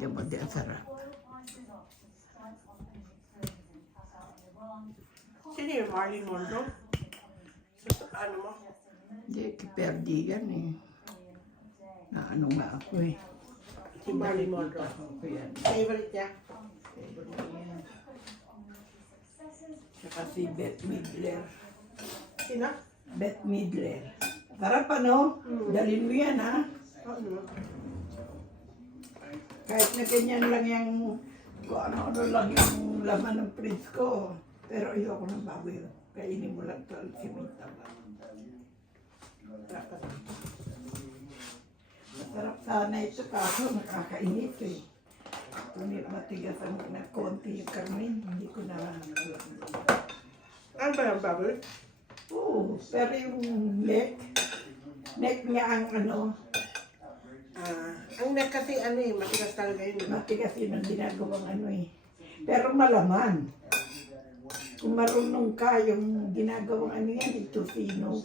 Diyan mo, di ang sarap. Sino yung Marley Monroe? So, ano mo? Hindi, kiperdi yan eh. Na ano nga ako eh. Si Marley Monroe. Ako yan. Favorite niya? Favorite ko yan. Saka si Bette Midler. Sino? Bette Midler. Sarap ano? Dalhin mo yan ha. Ano? Kahit na ganyan lang yung kung ano lang yung laman ng fridge ko. Pero ayoko ng baboy. Kainin mo lang ito. Simita ba? Masarap sana ito kaso nakakainit eh. Kung matigas ang na konti yung karmin, hindi ko na alam. Ano ba yung baboy? Oo, pero yung neck niya ang ano, Ang neck kasi ano eh, matigas talaga yun. matigas yun ang ginagawang ano eh. Pero malaman. Kung marunong ka, yung ginagawang ano yan, ito sino.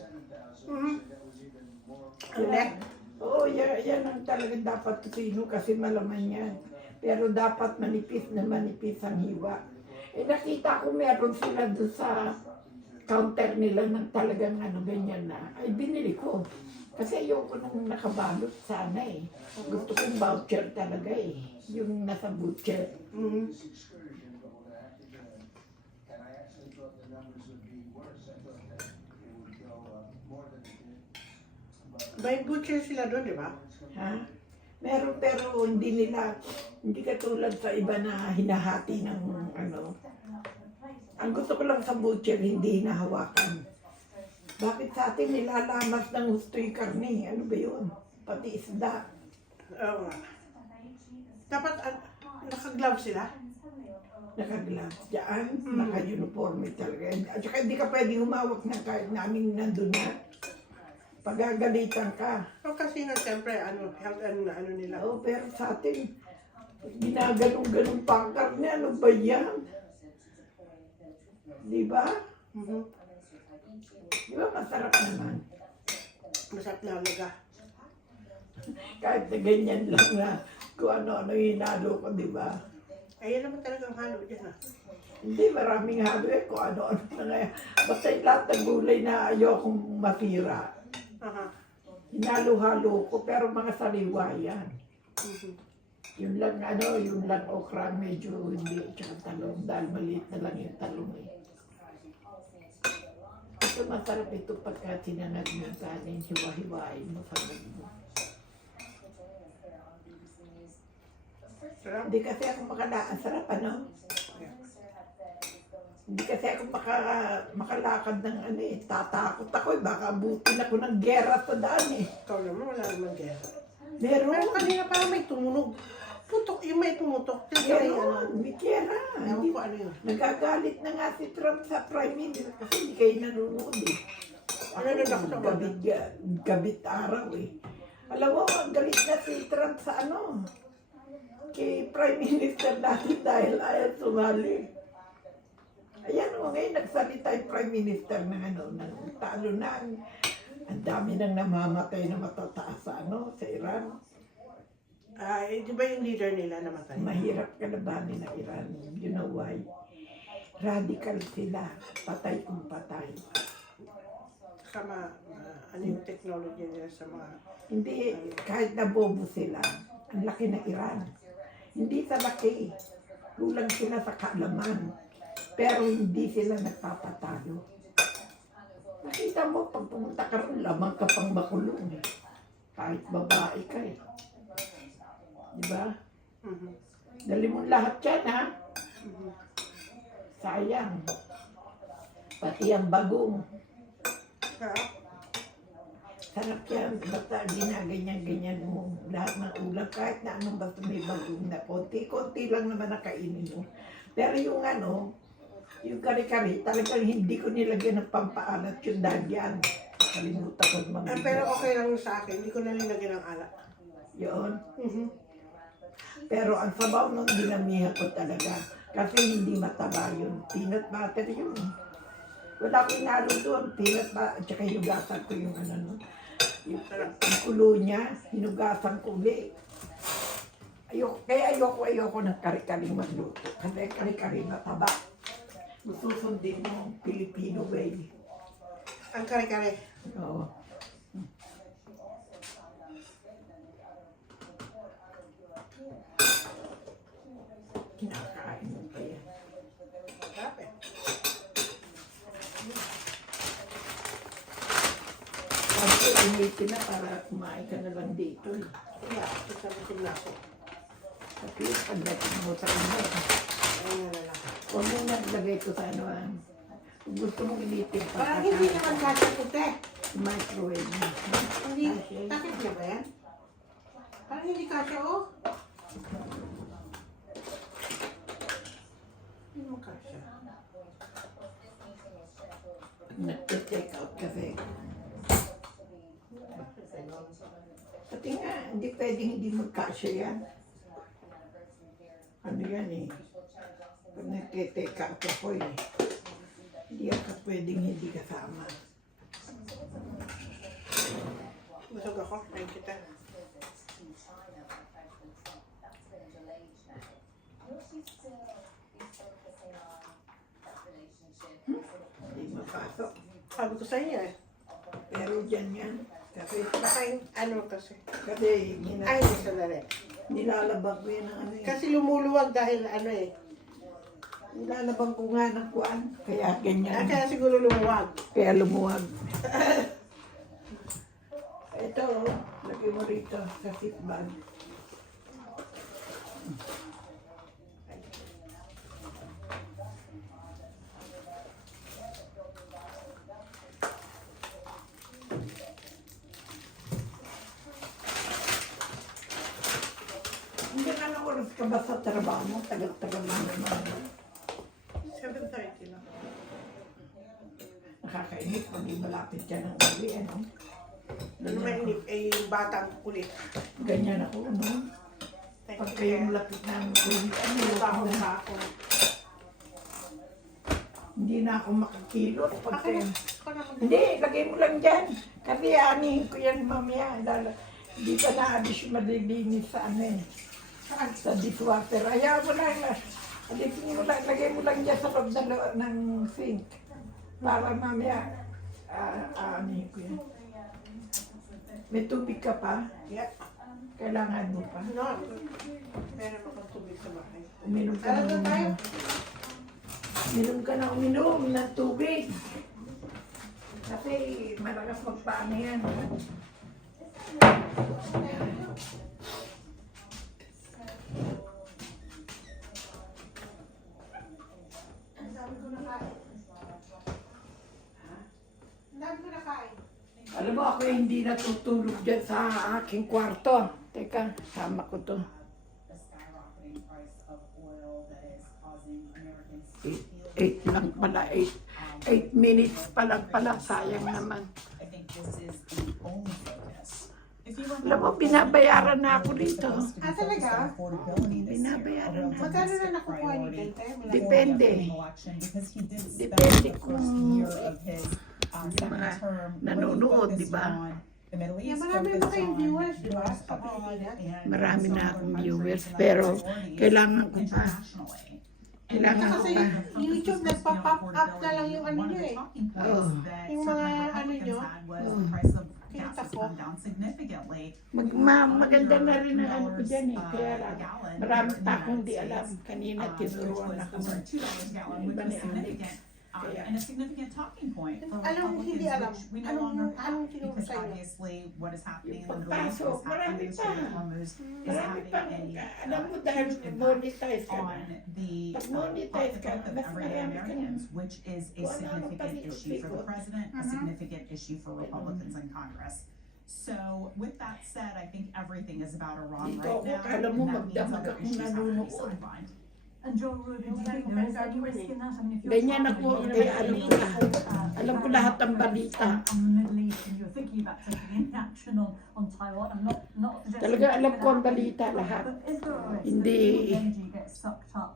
Ang neck? Oo, yan ang talagang dapat sino kasi malaman yan. Pero dapat manipis na manipis ang hiwa. Eh nakita ko meron sila doon sa counter nila ng talagang ano ganyan na. Ay binili ko. Kasi ayoko nung nakabalot sana eh. Gusto kong voucher talaga eh. Yung nasa butcher. May butcher sila doon, di ba? Ha? Meron pero hindi katulad sa iba na hinahati ng ano. Ang gusto ko lang sa butcher, hindi hinahawakan. Bakit sa atin nilalamas ng gusto yung karne? Ano ba yun? Pati isda. Oo nga. Dapat naka-glove sila? Naka-gloves dyan, naka-uniforme talaga. At saka hindi ka pwedeng humawak na kahit namin nandun na. Pagagalitan ka. O kasi nga siyempre, health and ano nila. Oo, pero sa atin, ginaganong-ganong pa ang karne. Ano ba yan? Di ba? Di ba masarap naman? Masarap na alaga. Kahit na ganyan lang na kung ano-ano hinalo ko, di ba? Ayan naman talagang halo dyan Hindi, maraming halo eh, kung ano-ano na nga. Basta yung lahat ng gulay na ayokong masira. Hinalo-halo ko, pero mga saliwa yan. Yun lang okra, medyo hindi, tsaka talong, dahil maliit na lang yung talong eh. Ito masarap ito pagka sinanag mo yung kanin, hiwa-hiwain mo sa mo. Hindi kasi ako sarap ano? Hindi kasi ako makalakad ng ano eh, tatakot ako eh, baka abutin ako ng gera sa daan eh. Ikaw naman, wala naman gera. Meron. Pero kanina parang may tumunog. Putok, yung may pumutok. Meron, may gera. Ewan ko ano yun. Nagagalit na nga si Trump sa Prime Minister kasi hindi kayo nanonood eh. Ano na ako sa mga? Gabit araw eh. Alam mo, galit na si Trump sa ano, kay Prime Minister natin dahil ayaw sumali. Ayan o, ngayon nagsalita yung Prime Minister ng ano, ng talo na ang dami nang namamatay na matataas sa ano, sa Iran. Di ba yung leader nila namatay? Mahirap kalabanin ng Iran. You know why? Radical sila. Patay kung patay. Sama, ano yung technology nila sa mga... Hindi, kahit nabobo sila, ang laki ng Iran. Hindi sa laki. Kulang sila sa kaalaman. Pero hindi sila nagpapatalo. Nakita mo, pag pumunta ka rin, lamang ka pang makulong eh. Kahit babae ka eh. Diba? Dali mo lahat yan ha. Sayang. Pati ang bagong. Sarap yan. Basta ginaganyan-ganyan mo. Lahat ng ulam, kahit na anong basta may bagong na konti-konti lang naman nakainin mo. Pero yung ano, yung kari-kari, talagang hindi ko nilagyan ng pampaalat yung dagyan. Kalimutan ko mga pero okay lang sa akin, hindi ko nalilagyan ng alak. Yun. Pero ang sabaw nun, dinamihan ko talaga. Kasi hindi mataba yun. Peanut butter yun. Wala akong inalo doon. Peanut butter, at saka hinugasan ko yung ano nun. Yung kulo niya, hinugasan ko ulit. Ayoko ng kari-karing magluto. Kasi kari-kari mataba. Susundin mo ang Filipino way. Ang kare-kare. Oo. Kinakain mo pa yan. Grabe. Kasi umitin na para kumain ka na lang dito. Yeah, sasabihin na ako. Kasi pagdating mo sa inyo, Ayun na lang. huwag mo naglagay ko sa ano. Kung gusto mong initin pa. Parang hindi naman kasya puti. Microwave mo. Hindi, takip niya ba yan? Parang hindi kasya, oh. Hindi mo kasya. Nag-take out kasi. Bakit ganun? Pati nga, hindi pwedeng hindi magkasya yan. Ano yan eh. Pag nag-take out ako eh. Hindi ako pwedeng hindi kasama. Busog ako, ayun kita. Hindi mapasok. Sabi ko sa inyo eh. Pero dyan yan. Kasi, Baka yung ano kasi. kasi Ay, hindi sa lari. nilalabag ko yan ng ano eh. Kasi lumuluwag dahil ano eh. Nilalabag ko nga ng kuwan. Kaya ganyan. Kaya siguro lumuwag. Kaya lumuwag. Ito, lagay mo rito sa seat bag. Hindi na lang oras ka ba sa trabaho mo? Tagal-tagal na naman. 7:30 lang. Nakakainis pag di malapit ka ng uwi, ano? Ano mainip eh yung batang kulit. Ganyan ako, ano? Pag kayong lapit ng uwi, ano? Bakong sa ako. Hindi na ako makakilot. Pag Ako kayo... ako naman. Hindi, lagay mo lang dyan. Kasi anihin ko yan mamaya. Hindi pa na-abis yung malilinis sa ano eh. Sa dishwasher. Ayaw mo lang. Alisin mo lang. Lagay mo lang dyan sa loob ng sink. Para mamaya anihin ko yan. May tubig ka pa? Yeah. Kailangan mo pa. No, meron akong tubig sa bahay. Uminom ka Ano ng tayo? uminom ka na uminom ng tubig. Kasi malakas magpaano yan. Ang dami ko nakain. Ang dami ko nakain. Alam mo, ako hindi natutulog dyan sa aking kwarto. Teka, sama ko to. The skyrocketing price of oil that is causing Americans to Eight, feel. eight lang pala, 8 minutes pa lang pala, sayang naman. I think this is the only focus. If you Alam mo, binabayaran na ako dito. Ah, talaga? Binabayaran na. Magkano na nakukuha ni Tente? Depende. Depende kung yung mga nanonood, di ba? Yeah, marami naman kayong viewers, di ba? Sa Pilipinas. Marami na akong viewers, pero kailangan ko pa. Kailangan Saka ko sa pa. YouTube, nagpa-pop up na lang yung ano nyo eh. Oh. Yung mga ano nyo. Kita ko. Maganda na rin ang ano ko dyan eh. Kaya lang, marami pa akong di alam. Kanina tinuruan ako ng iba ni Alex. Kaya, And a significant talking point for Anong hindi Republicans, alam? which we no longer Anong have, tinuro because sa inyo? obviously what is happening in the Yung Middle East, pagpasok, what's happening in the Strait of Hormuz, is marami having pang, a alam mo dahil huge impact monetize ka na. on the Pag monetize ka, pocketbook of mas everyday marami ka Americans, which is a Kung ano ang significant issue for the palikot-likot. president, a significant issue for Republicans in Congress. So with that said, I think everything is about Iran Dito right ako, now, kala and mo that means magdamag other akong issues have to be nanonood. sidelined. And Joe Rogan, do you think there is any risk in that? I mean, if you're Ganyan ako, kaya alam ko lahat. Alam ko lahat ng balita. On the Middle East, and you're thinking about taking any action on Taiwan, I'm not suggesting Talaga alam ko ang that. balita lahat. But is there a risk Hindi. that energy gets sucked up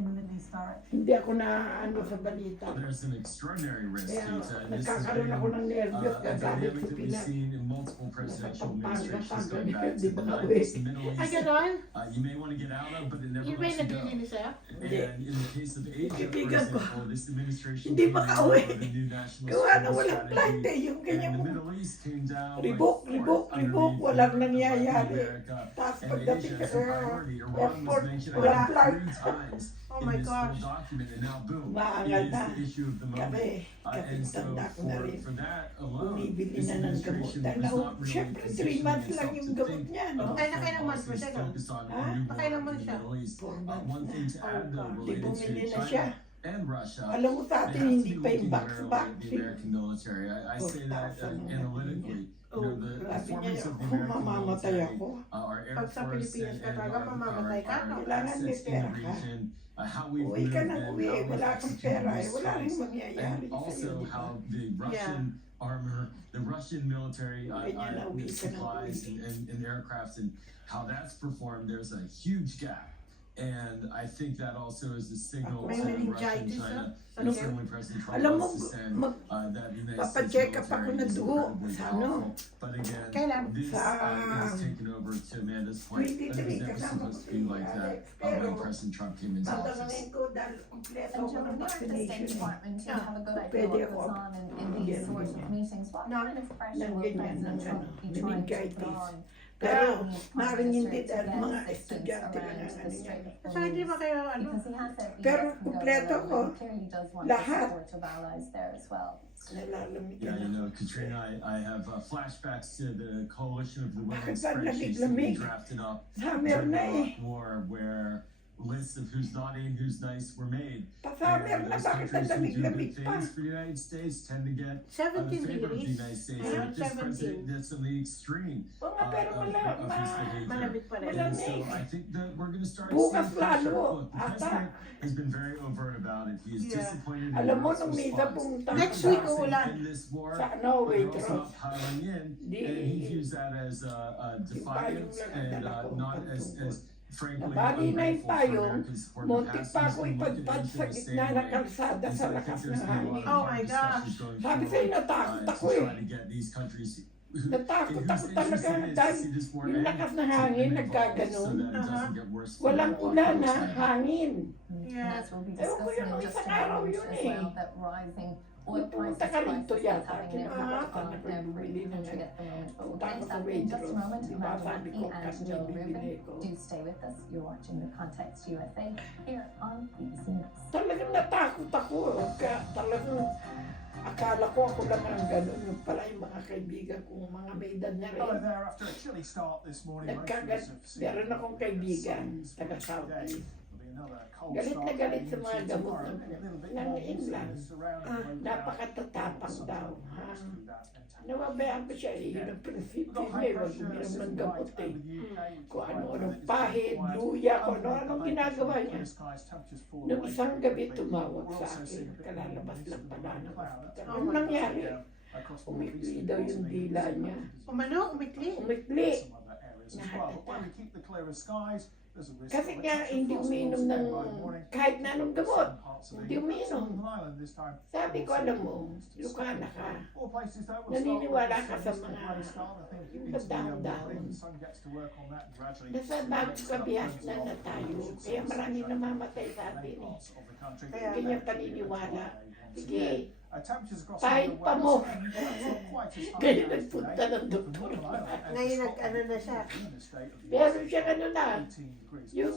in the Middle East direction. Hindi ako na ano sa balita. Well, there's an extraordinary risk, Kaya Gita, and this has nagkakaroon been ako ng nervyos a kagalit dynamic si that we've Pinas. seen in multiple presidential Nakapagpagod administrations na going back pagod, to di the ba 90s, the Middle Ay, East. ganon? You may want to get out of, but it never Yun ba lets yung you go. naglilinis sa'yo? Hindi. And in the case of Asia, for Kaibigan ko. example, this administration Hindi came in makauwi. with a new national Gawa na security walang flight strategy. eh. Yung And ganyan the mo. Middle East came down like Ribok, fourth ribok, ribok. underneath Walang Latin nangyayari. America. Tapos And pagdating Asia ka as sa a priority. Iran was airport, mentioned, I walang think, flight. 3 times Oh in my this whole gosh. document, and now boom, Maangal it is na. the issue of the moment. Kasi And so tanda ko na rin. for that alone, Bumibili this na ng gamot. administration Dahil was not really siyempre 3 positioning months lang itself yung to gamot think niya, of no? Ay, nakailang months ba policies siya, no? focused on Ha? a new war Nakailang in months the siya? Middle East. 4 months One thing to add though God. Di related bumili to na siya. China and Russia, Alam mo sa they atin, have to hindi be pa yung looking box narrowly at the vaccine. American military. I say that 4,000 analytically. You know, the Sabi performance niya, of the kung American mamamatay military, ako, our Air Pag sa Force Pilipinas ka and talaga, mamamatay ka, no? Kailangan assets may in pera the ka. region, how we've uwi moved ka and ng how uwi, we've wala kang executed pera, these wala rin strikes. mangyayari And sa'yo, also di ba? how the Russian armor, the Russian military Ganyan na uwi ka ng supplies uwi. and aircrafts and how that's performed, there's a huge gap. And I think that also is a signal May to Russia and meningitis, China, ah? and certainly President Trump Alam mo, wants to send that the United States papacheck up ako military ng is dugo incredibly sa ano. powerful. But again, Kailan? this Sa is taken over to Amanda's point. It 23 was never kasama supposed ko to be si like that Alex, when pero President Trump came into office. tatanungin ko dahil kumpleto And ako Jill, ng we are at the State vaccination. Department to have a good idea Pwede what ako goes on in bigyan these ng sorts of ganyan. meetings. What No. kind of pressure Ng will ganyan, President ng Trump ano, be trying to put meningitis. on Pero Biden Prime maaaring hindi Minister to dahil get mga assistance estudyante lang around ang the ano Strait niya. of So, hindi ba Hormuz? kayo, ano? Because he has said the Pero US can go kumpleto alone, ko. and clearly does want the Lahat. support of allies there as well. Nalalamig Yeah, na you know, ako. Katrina, I have flashbacks to the coalition of the women's Bakit ba spreadsheets that we lamig-lamig? drafted up Summer during na the eh. Iraq War, where lists of who's naughty and who's nice were made. Pasummer And na, those bakit ang countries who do lamig-lamig good pa? things for the United States tend to get 17 favor of the degrees. United States. Around And this 17. president did some of the extreme Oo nga, pero of his behavior. Malamig pa rin. And so Malamig. I think that we're going to start Bukas seeing pressure. lalo, Look, the ata. president has been very overt about it. He is Yeah. disappointed in Alam mo, Iran's nung misa response. pumunta Next ako week, sa- uulan. In this war, sa ano, but they're also Waitrose. not piling in, and he views that as defiance and not as frankly Nabali na yung ungrateful for payong, Americans for the muntik past. pa He's ako been looking ipadpad at sa Asia the gitna same ng way. kalsada And sa so I think lakas there's ng gonna be a lot hangin. of Oh my discussions gosh. going Sabi forward, sa'yo, natakot to ako try eh. to get these countries Natakot in ako whose talaga interest it is to dahil see this war yung end, lakas ng to hangin, get involved nagkaganon. so that it doesn't get worse for Walang the ulan ha, folks. hangin. And Yeah. as we'll be Ewan ko discussing yun, in just isang a araw moment yun as eh. well, that rising oil prices Pupunta ka rito is yata, having an kinahata impact on na every bibili ng country at the moment. But we'll Punta get ko to sa that in just a Waitrose. moment. Di ba Amanda sabi ko, Mackey and karne Jill bibili Rubin. ko. Do stay with us. You're watching The Context USA here on BBC News. Talagang natakot ako. Talagang akala ko ako lang ang gano'n. Yung pala yung mga kaibigan kong mga may edad na Hello rin. there. After a chilly start this morning, most of us Nagkagat, have seen meron akong kaibigan, signs taga for South today. East. There'll be another cold Galit na start galit heading sa mga into gamot tomorrow. ng- A little bit ng more England. winter surrounding low cloud. Napakatapang Some daw. sun Ha? through that and Nababayaan ko siya eh. Yun ang We've prinsipyo got niya high eh. Huwag pressure uminom ng sitting gamot right eh. over the UK, which Kung is ano-anong why pahid, it's luya, kung Underneath the ano-anong high ginagawa pressure, niya. clear skies, temperatures fall Nung away isang gabi quickly. tumawag We're sa also akin, seeing a bit more kalalabas mist lang and pala. rain cloud. That's Anong right. nangyari? Yeah, across the Umikli northeastern daw parts yung of England, dila some niya. Umano, umikli. Umikli. some other areas as well. But when we keep the clearer skies, there's a risk Kasi of a nga, touch of hindi frost umiinom also ng by morning. kahit na anong gamot. Some parts of Hindi England, umiinom. Northern Ireland this time. Sabi ko, Also alam mo, mist and Lucana ka. All places though will Naniniwala start ka with sa a mga grey start. I think yung into the dahon-dahon. morning, the sun gets to work on that and gradually Nasa bagong kabihas na na tayo. Kaya maraming namamatay sa atin many eh. parts of the country. Kaya Ganyan paniniwala. Sige, Temperatures across Kahit the pa Wales mo. and not quite as high Kaya as nagpunta today. ng doktor. For Northern Ireland and Ngayon, Scotland, ano na siya. in a state of meron siya ano na, 18 degrees. yung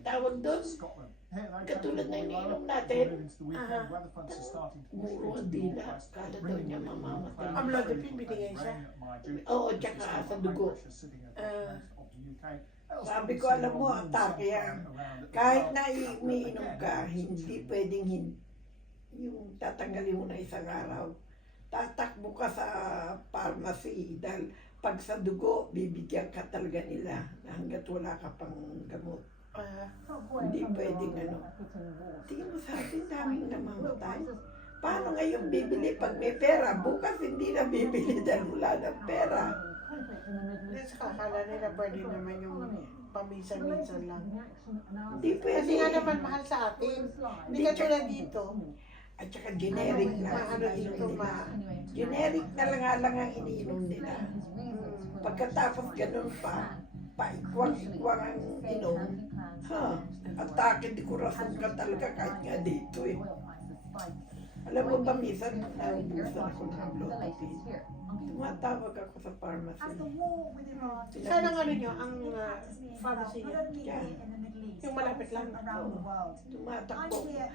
tawag doon, Scotland. Here, though, katulad na temperatures iniinom will natin. move into the weekend. Weather fronts are starting to push Muro into ang the dila. northwest, Kala daw bringing niya with it mamamatay. clouds, Amlodipine rain, binigay siya. rain, Oo, which is tsaka still sa high dugo. pressure sitting across most of the UK. That'll Sabi still ko, see alam mo, warm atake yan. sunshine around at the Kahit start. na umiinom Again, ka, it's hindi actually- pwedeng yung tatanggalin mo na isang araw. Tatakbo ka sa pharmacy dahil pag sa dugo, bibigyan ka talaga nila hanggat wala ka pang gamot. Hindi pwedeng ano. Tingin mo sa atin, daming namamatay. Paano ngayon bibili pag may pera? Bukas hindi na bibili dahil wala ng pera. Sa kakala nila, pwede naman yung paminsan-minsan lang. Hindi pwede. Kasi nga naman mahal sa atin. Hindi ka tulad dito. At saka generic lang. Ano dito Generic na lang ang iniinom nila. Pagkatapos ganun pa, paikwang-ikwang ang inom. Ha, atake di corazon ka talaga kahit nga dito eh. Alam mo ba, minsan naubusan ako ng Lotopin. Tumatawag ako sa pharmacy. Saan ang ano nyo, ang pharmacy niya? Yan. Yung malapit lang.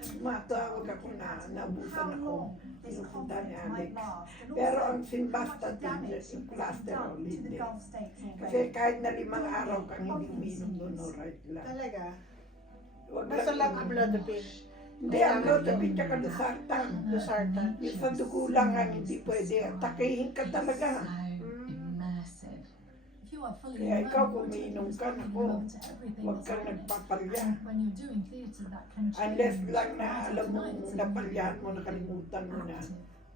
Tumatawag ako na naubusan ako. Pinupunta ni Alex. Pero ang simvastatin, yung cholesterol, hindi. Kasi kahit na 5 araw kang hindi uminom doon, alright lang. Talaga? Wag Basta lang ang bloodopin. Hindi, ang Lotopin tsaka Losartan. Losartan. Yung sa dugo lang ang hindi pwede. Atakihin ka talaga. Kaya ikaw kung umiinom ka, naku, huwag kang nagpapalya. Unless lang na alam mo, napalyahan mo, nakalimutan mo na.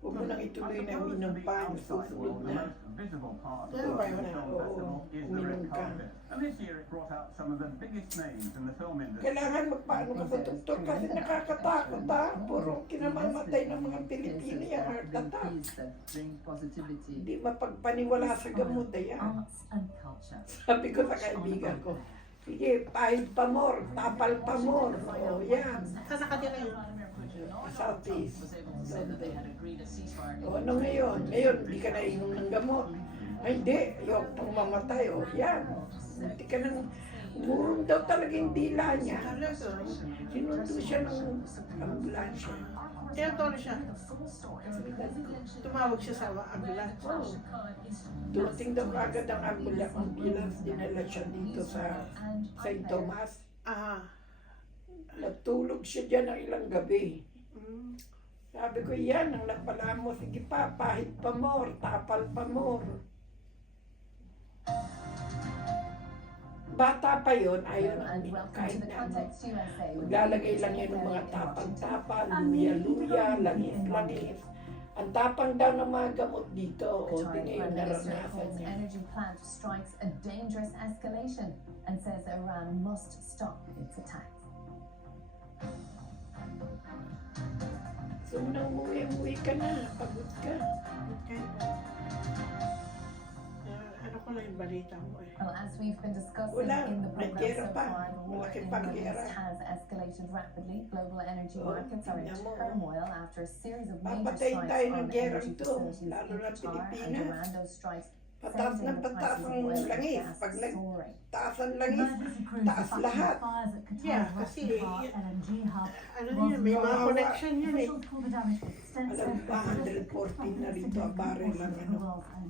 Huwag mo nang ituloy na uminom pa, yung susunod na. Visible part of Pero the ba yun? festival is the Uminom red ka. carpet. And this year it brought out some of the biggest names in the film industry. Kailangan magpaano ka sa doktor kasi nakakatakot ha. Puro kinamamatay ng mga Pilipino yung heart attack. Hindi mapagpaniwala sa gamot yan. Arts and culture. Sabi ko sa kaibigan ko, sige, pahid pa more, tapal pa more. O yan, Saan nakatira yun? Southeast. O ano ngayon? Ngayon, hindi ka nainom ng gamot. Ay hindi, yung pang mamatay. O yan, hindi ka nang, umurong daw talaga yung dila niya. Talaga? Sinundo siya ng ambulansya. Ilang taon na siya? Tumawag siya sa ambulance. Dumating daw agad ang ambulance, dinala siya dito sa St. Thomas. Aha. Natulog siya dyan ng ilang gabi. Mm. Sabi ko, yan ang napala mo. Sige pa, pahit pa more, tapal pa more. Bata pa yon, ayaw na And uminom welcome to kahit the na ano. Context USA. Maglalagay lang yan ng mga tapang-tapang, luya-luya, langis-langis. Ang tapang daw ng mga gamot dito. O, di Qatari ngayon Prime Minister naranasan calls niya. energy plant strikes a dangerous escalation and says Iran must stop its attacks. So, nang umuwi ka na, pagod ka. Okay. Ano ko lang yung balita mo eh. Well, as we've been discussing Wala, in the program nanggera so pa. far, the war Malaki in the pang Middle gera. East has escalated rapidly. Global energy Oh, markets are in tingnan mo. turmoil after a series of major Papatayin strikes tayo ng on gera energy ito, facilities lalo in na Qatar and Pilipinas. Iran. Those strikes Pataas sending ng the pataas prices of ng oil and langis. gas Pag soaring. nagtaas ang langis, taas lahat. Yeah, kasi LNG hub ano yun, may mga Kawawa. connection yun eh. Officials call the damage extensive. Alam ba, 114 na rito ang barrel lang, ano? Ang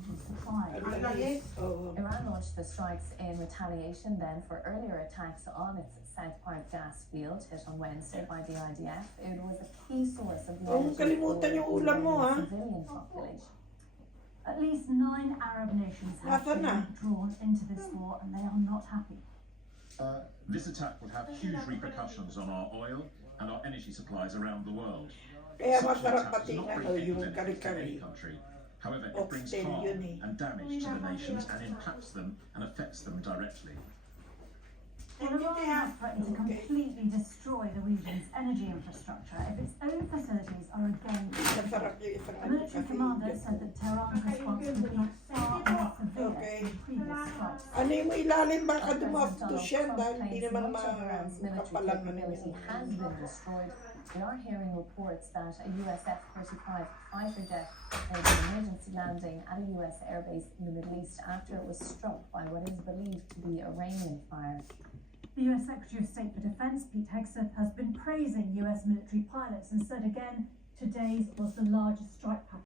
Ang langis. Oo. Iran launched the strikes in retaliation then for earlier attacks on its South Part gas field hit on Wednesday by the IDF. It was a key source of Huwag mong kalimutan yung ulam mo, ha? civilian population. At least 9 Arab nations have Nasaan na? been drawn into this war and they are not happy. This attack would have huge repercussions on our oil and our energy supplies around the world. Kaya Such an masarap attack pati does not ano, bring yung any benefit to any kari-kari. country. However, it brings Oxtail harm yun eh. and damage to the nations and impacts them and affects them directly. Well, Iran has threatened to completely destroy the region's energy infrastructure if its own facilities are again hit. Masarap yung isang The ano military kasi. commander said that Tehran's response would be far more severe Okay. than previous strikes. Ano yung mo ilalim baka President dumasto Donald siya Trump dahil hindi claims naman much of Iran's military makapalang na capability has been destroyed. We are hearing reports that a US F-35 fighter jet made an emergency landing at a US airbase in the Middle East after it was struck by what is believed to be Iranian fire. The US Secretary of State for Defense, Pete Hegseth, has been praising US military pilots and said again, today's was the largest strike pattern